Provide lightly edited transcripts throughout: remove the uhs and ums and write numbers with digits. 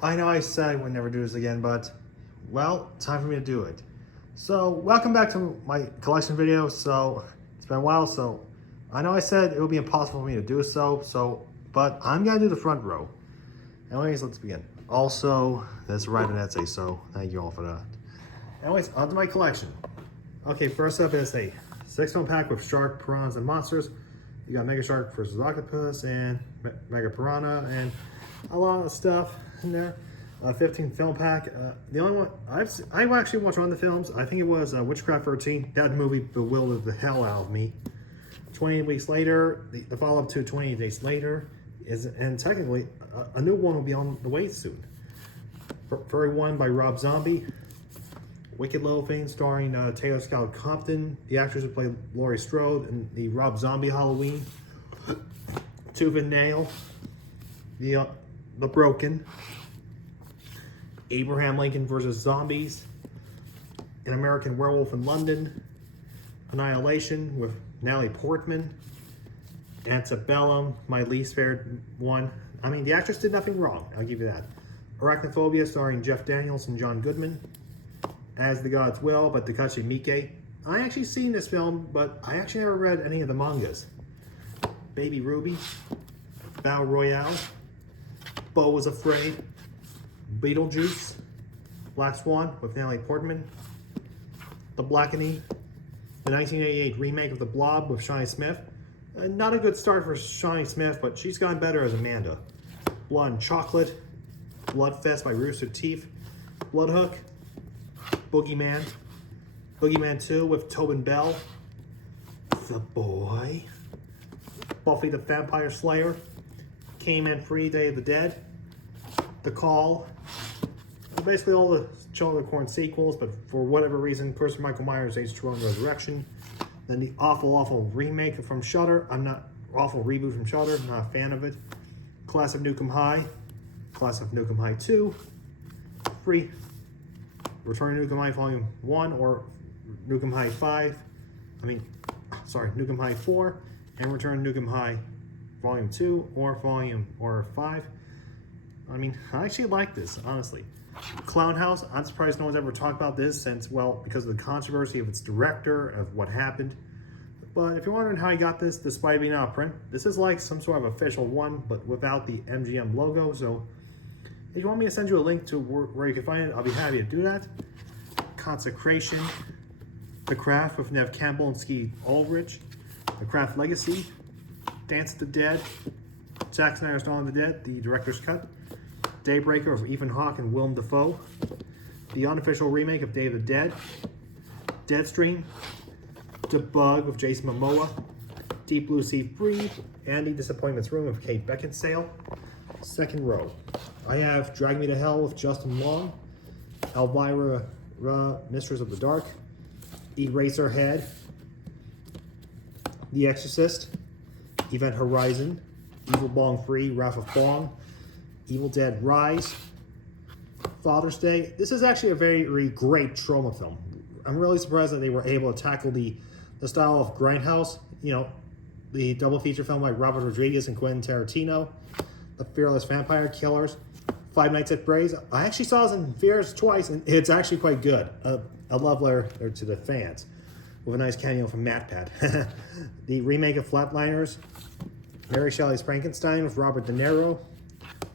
I know I said I would never do this again, but, well, time for me to do it. So, welcome back to my collection video. So, it's been a while, so I know I said it would be impossible for me to do so, but I'm gonna do the front row. Anyways, let's begin. Also, that's right in Etsy, so thank you all for that. Anyways, on to my collection. Okay, first up is a 6-film pack with shark, piranhas, and monsters. You got Mega Shark versus Octopus and Mega Piranha and a lot of stuff in there. 15 film pack. The only one I've actually watched one of the films. I think it was Witchcraft 13. That movie bewildered the hell out of me. 28 weeks later, the follow-up to 28 days later is, and technically a new one will be on the way soon. Furry One by Rob Zombie. Wicked Little Thing starring Taylor Scout Compton, the actress who played Laurie Strode in the Rob Zombie Halloween. Tooth and Nail. The Broken. Abraham Lincoln versus Zombies. An American Werewolf in London. Annihilation with Natalie Portman. Antebellum, my least favorite one. I mean, the actress did nothing wrong, I'll give you that. Arachnophobia starring Jeff Daniels and John Goodman. As the Gods Will by Takashi Miike. I actually seen this film, but I actually never read any of the mangas. Baby Ruby. Battle Royale. Beau Was Afraid. Beetlejuice. Black Swan with Natalie Portman. The Blackening. The 1988 remake of The Blob with Shawnee Smith. Not a good start for Shawnee Smith, but she's gotten better as Amanda. Blood and Chocolate. Bloodfest by Rooster Teeth. Bloodhook. Boogeyman. Boogeyman 2 with Tobin Bell. The Boy. Buffy the Vampire Slayer. Cayman Free, Day of the Dead. The Call. Basically all the Children of the Corn sequels, but for whatever reason, Person Michael Myers H2O and Resurrection. Then the awful remake from Shudder. Awful reboot from Shudder. I'm not a fan of it. Class of Nukem High. Class of Nukem High 2. Free. Return to Nukem High Volume 1 or Nukem High 5. Nukem High 4 and Return to Nukem High Volume 2 or 5. I mean, I actually like this, honestly. Clown House, I'm surprised no one's ever talked about this since, well, because of the controversy of its director, of what happened. But if you're wondering how I got this, despite being out of print, this is like some sort of official one, but without the MGM logo, so if you want me to send you a link to where you can find it, I'll be happy to do that. Consecration. The Craft with Nev Campbell and Ski Ulrich. The Craft Legacy. Dance of the Dead. Zack Snyder's Dawn of the Dead, the director's cut. Daybreaker of Ethan Hawke and Willem Dafoe. The unofficial remake of Day of the Dead. Deadstream. The Bug with Jason Momoa. Deep Blue Sea Free. And The Disappointments Room of Kate Beckinsale. Second row. I have Drag Me to Hell with Justin Long. Elvira, Mistress of the Dark. Eraserhead. The Exorcist. Event Horizon. Evil Bong Free, Wrath of Bong. Evil Dead Rise. Father's Day. This is actually a very great trauma film. I'm really surprised that they were able to tackle the style of Grindhouse. You know, the double feature film like Robert Rodriguez and Quentin Tarantino. The Fearless Vampire Killers. Five Nights at Freddy's. I actually saw this in theaters twice, and it's actually quite good. A love letter to the fans, with a nice cameo from MatPat. The remake of Flatliners. Mary Shelley's Frankenstein with Robert De Niro.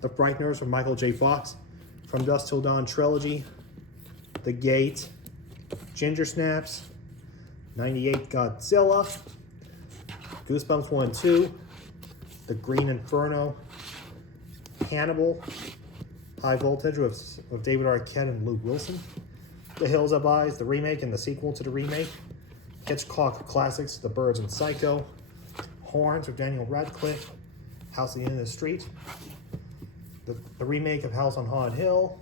The Frighteners with Michael J. Fox. From Dusk Till Dawn trilogy. The Gate. Ginger Snaps. 98 Godzilla. Goosebumps 1 and 2. The Green Inferno. Hannibal. High Voltage with David Arquette and Luke Wilson. The Hills Have Eyes, the remake and the sequel to the remake. Hitchcock Classics, The Birds and Psycho. Horns with Daniel Radcliffe. House at the End of the Street. The remake of House on Haunted Hill.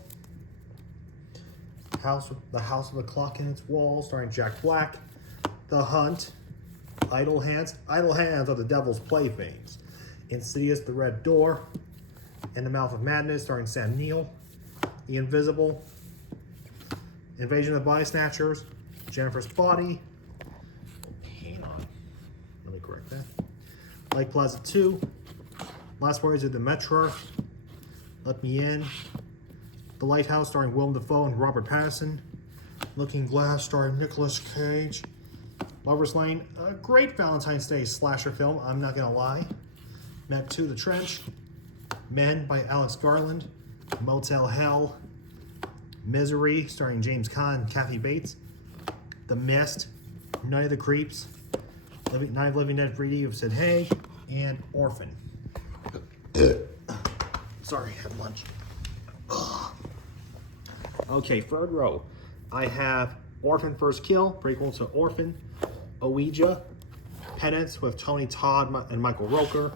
The House with a Clock in Its Walls, starring Jack Black. The Hunt. Idle Hands. Idle Hands are the Devil's Playthings. Insidious, The Red Door. In the Mouth of Madness, starring Sam Neill. The Invisible. Invasion of the Body Snatchers. Jennifer's Body. Hang on. Let me correct that. Lake Plaza 2. Last Warriors of the Metro. Let Me In. The Lighthouse, starring Willem Dafoe and Robert Pattinson. Looking Glass, starring Nicolas Cage. Lover's Lane, a great Valentine's Day slasher film, I'm not gonna lie. Met 2, The Trench. Men by Alex Garland. Motel Hell. Misery, starring James Caan and Kathy Bates. The Mist. Night of the Creeps. Night of Living Dead 3D of Sid Haig. And Orphan. Sorry, had lunch. Ugh. Okay, third row. I have Orphan First Kill, prequel to Orphan. Ouija. Penance with Tony Todd and Michael Roker.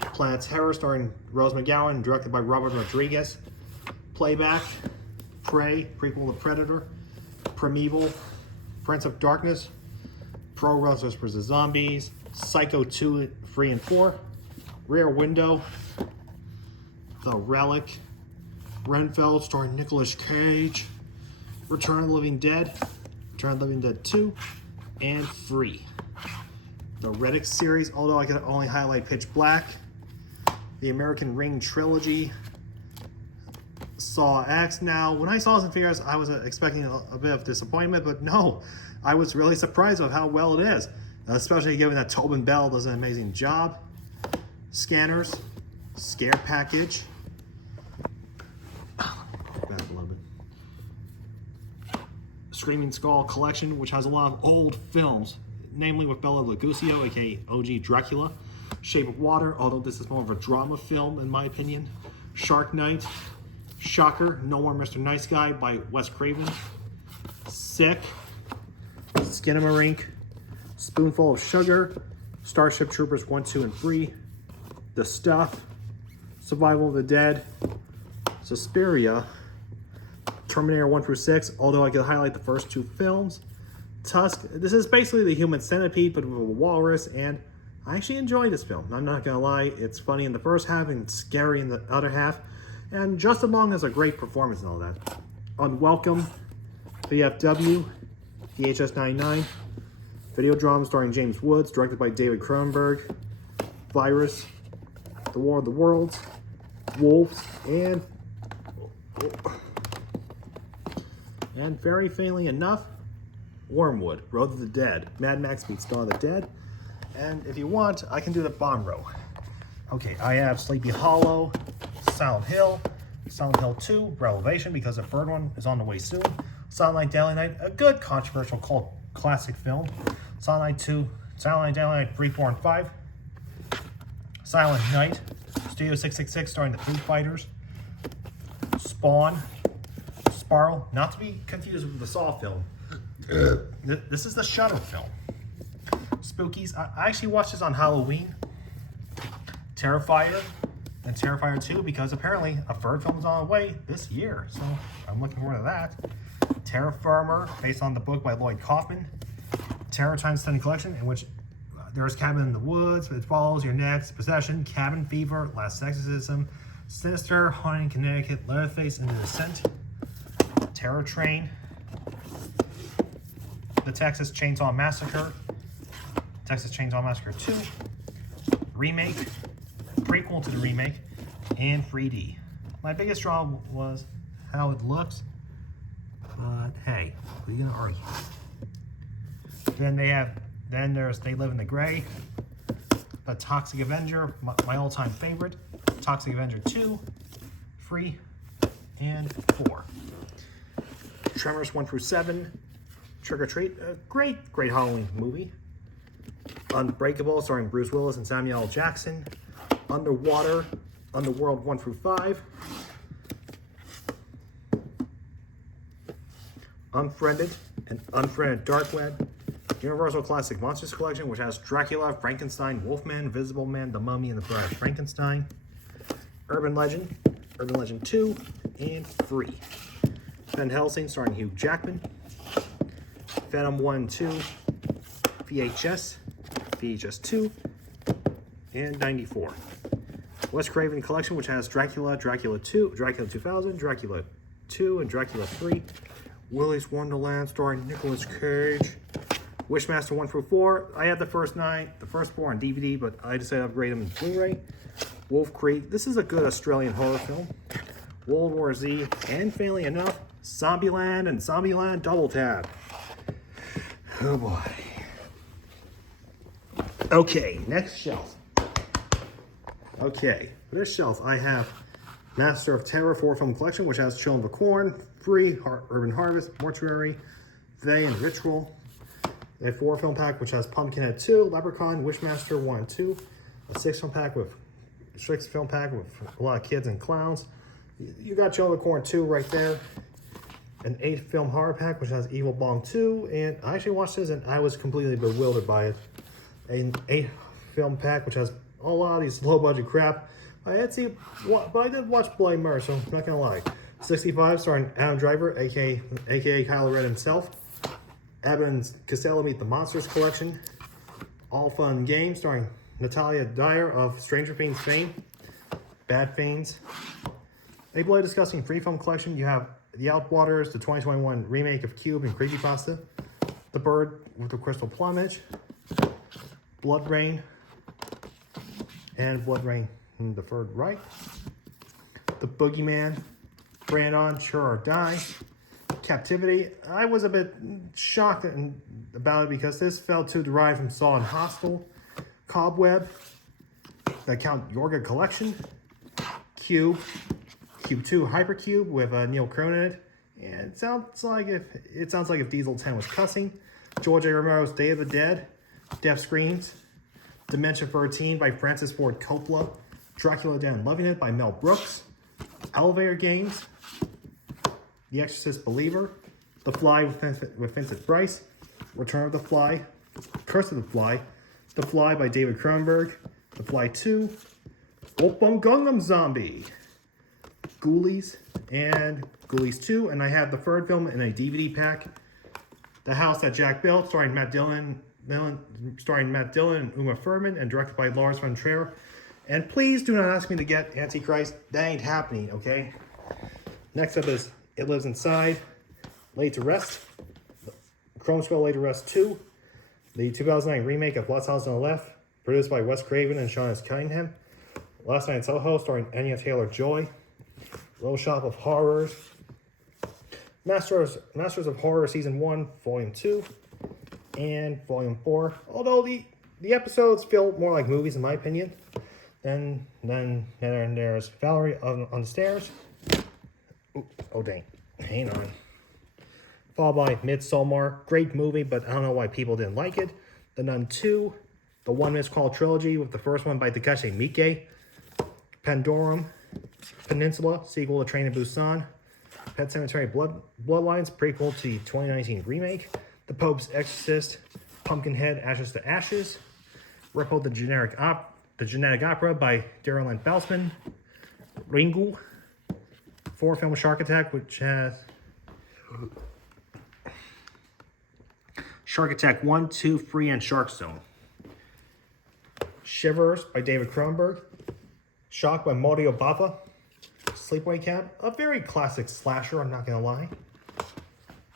Planet Terror, starring Rose McGowan, directed by Robert Rodriguez. Playback. Prey, prequel to Predator. Primeval. Prince of Darkness. Pro Wrestlers vs. Zombies. Psycho 2, 3, and 4. Rear Window. The Relic. Renfield, starring Nicolas Cage. Return of the Living Dead. Return of the Living Dead 2. And Free. The Riddick series, although I could only highlight Pitch Black. The American Ring trilogy. Saw X. Now, when I saw this in theaters, I was expecting a bit of disappointment, but no, I was really surprised of how well it is, especially given that Tobin Bell does an amazing job. Scanners, Scare Package. Back a little bit. Screaming Skull Collection, which has a lot of old films, namely with Bela Lugosi, aka OG Dracula. Shape of Water, although this is more of a drama film in my opinion. Shark Night. Shocker, No More Mr. Nice Guy by Wes Craven. Sick. Skinamarink. Spoonful of Sugar. Starship Troopers 1, 2, and 3. The Stuff. Survival of the Dead. Suspiria. Terminator 1 through 6, although I could highlight the first 2 films. Tusk, this is basically the Human Centipede, but with a walrus, and I actually enjoyed this film. I'm not gonna lie, it's funny in the first half and scary in the other half, and just as long as a great performance and all that. Unwelcome, VFW, VHS 99, video drama starring James Woods, directed by David Cronenberg, Virus, The War of the Worlds, Wolves, and very faintly enough, Wormwood, Road to the Dead, Mad Max meets Dawn of the Dead. And if you want, I can do the bomb row. Okay, I have Sleepy Hollow, Silent Hill 2, Revelation, because the third one is on the way soon. Silent Night, Deadly Night, a good controversial cult classic film. Silent Night 2, Silent Night, Deadly Night 3, 4, and 5. Silent Night, Studio 666, starring the Foo Fighters. Spawn, Spiral, not to be confused with the Saw film. This is the Shudder film. Spookies, I actually watched this on Halloween. Terrifier, and Terrifier 2, because apparently a third film is on the way this year, so I'm looking forward to that. Terror Firmer, based on the book by Lloyd Kaufman. Terror Time Study Collection, in which there's Cabin in the Woods, It Follows, Your Next, Possession, Cabin Fever, Last Exorcism, Sinister, Haunting Connecticut, Leatherface, and The Descent. Terror Train. The Texas Chainsaw Massacre. Texas Chainsaw Massacre 2. Remake. Prequel to the remake. And 3D. My biggest draw was how it looks. But hey, what are you gonna argue? Then there's They Live in the Gray. The Toxic Avenger, my all-time favorite. Toxic Avenger 2, 3, and 4. Tremors 1 through 7. Trick or Treat, a great Halloween movie. Unbreakable, starring Bruce Willis and Samuel L. Jackson. Underwater, Underworld 1 through 5. Unfriended and Unfriended Dark Web. Universal Classic Monsters Collection, which has Dracula, Frankenstein, Wolfman, Invisible Man, The Mummy, and the Bride of Frankenstein. Urban Legend 2, and 3. Van Helsing, starring Hugh Jackman. Venom 1 and 2, VHS 2, and 94. Wes Craven Collection, which has Dracula, Dracula 2, Dracula 2000, Dracula 2, and Dracula 3. Willy's Wonderland, starring Nicolas Cage. Wishmaster 1 through 4. I had the first 4 on DVD, but I decided to upgrade them in Blu-ray. Wolf Creek. This is a good Australian horror film. World War Z, and funnily enough, Zombieland and Zombieland Double Tap. Oh boy. Okay, next shelf. Okay, for this shelf I have Master of Terror 4-film collection, which has Children of the Corn, Free, Urban Harvest, Mortuary, Vey, and Ritual. A 4-film pack which has Pumpkinhead 2, Leprechaun, Wishmaster 1 and 2. A 6-film pack with a lot of kids and clowns. You got Children of the Corn 2 right there. An 8-film horror pack which has Evil Bong 2, and I actually watched this and I was completely bewildered by it. An 8-film pack which has a lot of these low-budget crap. But I did watch Bloody Murder, so I'm not gonna lie. 65 starring Adam Driver, aka Kylo Ren himself. Abbott and Costello Meet the Monsters collection. All Fun Games starring Natalia Dyer of Stranger Things fame. Bad Fiends. A Bloody Disgusting 3-film collection. You have The Outwaters, the 2021 remake of Cube and Creepypasta. The Bird with the Crystal Plumage. Blood Rain. And Blood Rain in the Third Reich. The Boogeyman. Brandon, Sure or Die. Captivity. I was a bit shocked about it because this felt too derived from Saw and Hostel. Cobweb. The Count Yorga collection. Cube. Cube 2 Hypercube with Neil Crone in it. And it sounds like if Diesel 10 was cussing. George A. Romero's Day of the Dead. Death Screams. Dimension 13 by Francis Ford Coppola. Dracula Dead and Loving It by Mel Brooks. Elevator Games. The Exorcist Believer. The Fly with Vincent Price. Return of the Fly. Curse of the Fly. The Fly by David Cronenberg. The Fly 2. Oppa Gangnam Zombie. Ghoulies and Ghoulies 2. And I have the third film in a DVD pack. The House That Jack Built, starring Matt Dillon and Uma Thurman, and directed by Lars von Trier. And please do not ask me to get Antichrist. That ain't happening, okay? Next up is It Lives Inside, Laid to Rest, Chrome Spell Laid to Rest 2, the 2009 remake of Lost House on the Left, produced by Wes Craven and Sean S. Cunningham. Last Night in Soho, starring Anya Taylor-Joy. Little Shop of Horrors. Masters of Horror Season 1, Volume 2, and Volume 4. Although the episodes feel more like movies in my opinion. Then there's Valerie on the Stairs. Ooh, oh dang, hang on. Followed by Midsommar. Great movie, but I don't know why people didn't like it. The Nun 2. The One Miscalled Trilogy, with the first one by Takashi Miike. Pandorum. Peninsula, sequel to Train to Busan. Pet Sematary Bloodlines, prequel to the 2019 remake. The Pope's Exorcist. Pumpkinhead, Ashes to Ashes. Ripple, the Genetic Opera by Darren Lynn Bousman. Ringu. 4-film Shark Attack, which has Shark Attack 1, 2, 3, and Shark Zone. Shivers by David Cronenberg. Shock by Mario Bava. Sleepaway Camp, a very classic slasher, I'm not gonna lie.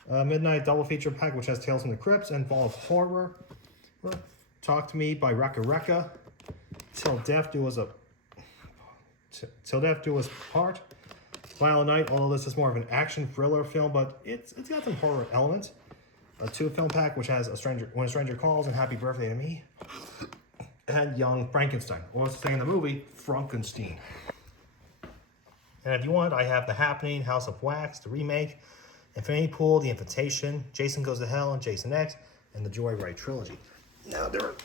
Midnight Double Feature Pack, which has Tales from the Crypts and Fall of Horror. Talk to Me by Reka Reka. Till Death Do Us Part. Violent Night, although this is more of an action thriller film, but it's got some horror elements. A 2-film pack, which has When a Stranger Calls and Happy Birthday to Me. And Young Frankenstein, or as they say in the movie, Frankenstein. And if you want, I have The Happening, House of Wax, the remake, Infinity Pool, The Invitation, Jason Goes to Hell, and Jason X, and the Joyride trilogy. Now, there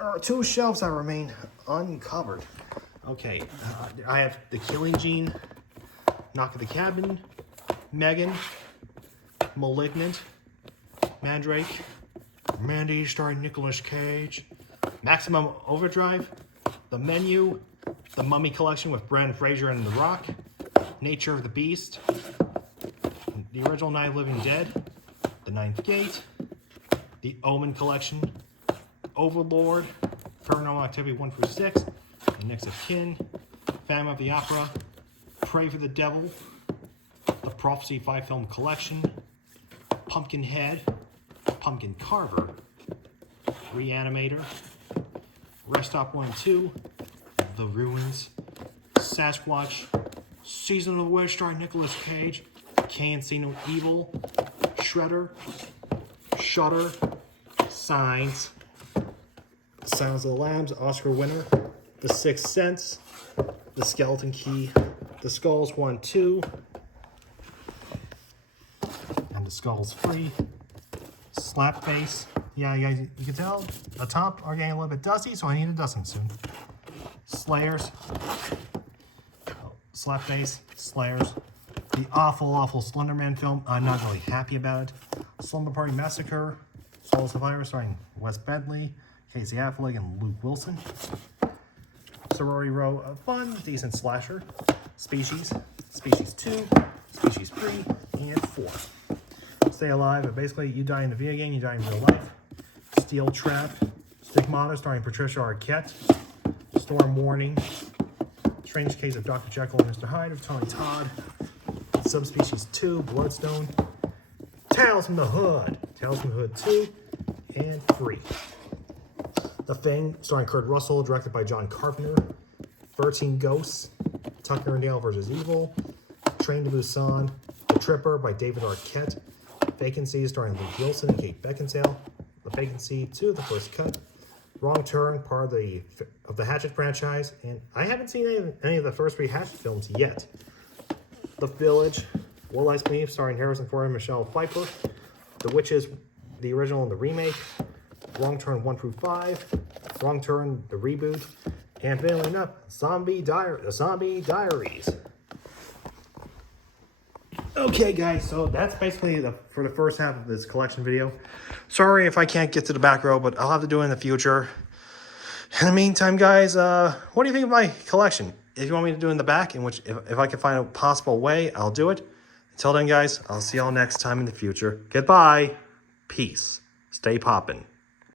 are 2 shelves that remain uncovered. Okay, I have The Killing Gene, Knock at the Cabin, Megan, Malignant, Mandrake, Mandy starring Nicolas Cage, Maximum Overdrive, The Menu, The Mummy Collection with Brendan Fraser and The Rock, Nature of the Beast, the original Night of the Living Dead, The Ninth Gate, The Omen Collection, Overlord, Paranormal Activity 1 through 6, The Next of Kin, Phantom of the Opera, Pray for the Devil, The Prophecy 5-film collection, Pumpkinhead, Pumpkin Carver, Reanimator, Rest Stop 1 and 2, The Ruins, Sasquatch, Season of the Witch starring Nicolas Cage. Can't See No Evil. Shredder. Shudder. Signs. Sounds of the Lambs, Oscar winner. The Sixth Sense. The Skeleton Key. The Skulls 1, 2. And the Skulls 3. Slap Face. Yeah, you can tell the top are getting a little bit dusty, so I need to dust them soon. Slayers. Slap Face. Slayers. The awful Slenderman film. I'm not really happy about it. Slumber Party Massacre. Soul Survivor starring Wes Bentley, Casey Affleck, and Luke Wilson. Sorority Row, a fun, decent slasher. Species. Species 2. Species 3. And 4. Stay Alive, but basically you die in the video game, you die in real life. Steel Trap. Stigmata starring Patricia Arquette. Storm Warning. Strange Case of Dr. Jekyll and Mr. Hyde of Tony Todd. Subspecies 2, Bloodstone. Tales from the Hood. Tales from the Hood 2 and 3. The Thing, starring Kurt Russell, directed by John Carpenter. 13 Ghosts. Tucker and Dale vs. Evil. Train to Busan. The Tripper by David Arquette. Vacancy, starring Luke Wilson and Kate Beckinsale. The Vacancy 2, The First Cut. Wrong Turn, part of the Hatchet franchise, and I haven't seen any of the first 3 Hatchet films yet. The Village, Will I Believe, starring Harrison Ford and Michelle Pfeiffer. The Witches, the original and the remake. Wrong Turn 1 through 5. Wrong Turn, the reboot. And finally up, The Zombie Diaries. Okay, guys, so that's basically for the first half of this collection video. Sorry if I can't get to the back row, but I'll have to do it in the future. In the meantime, guys, what do you think of my collection? If you want me to do it in the back, in which if I can find a possible way, I'll do it. Until then, guys, I'll see y'all next time in the future. Goodbye. Peace. Stay poppin'.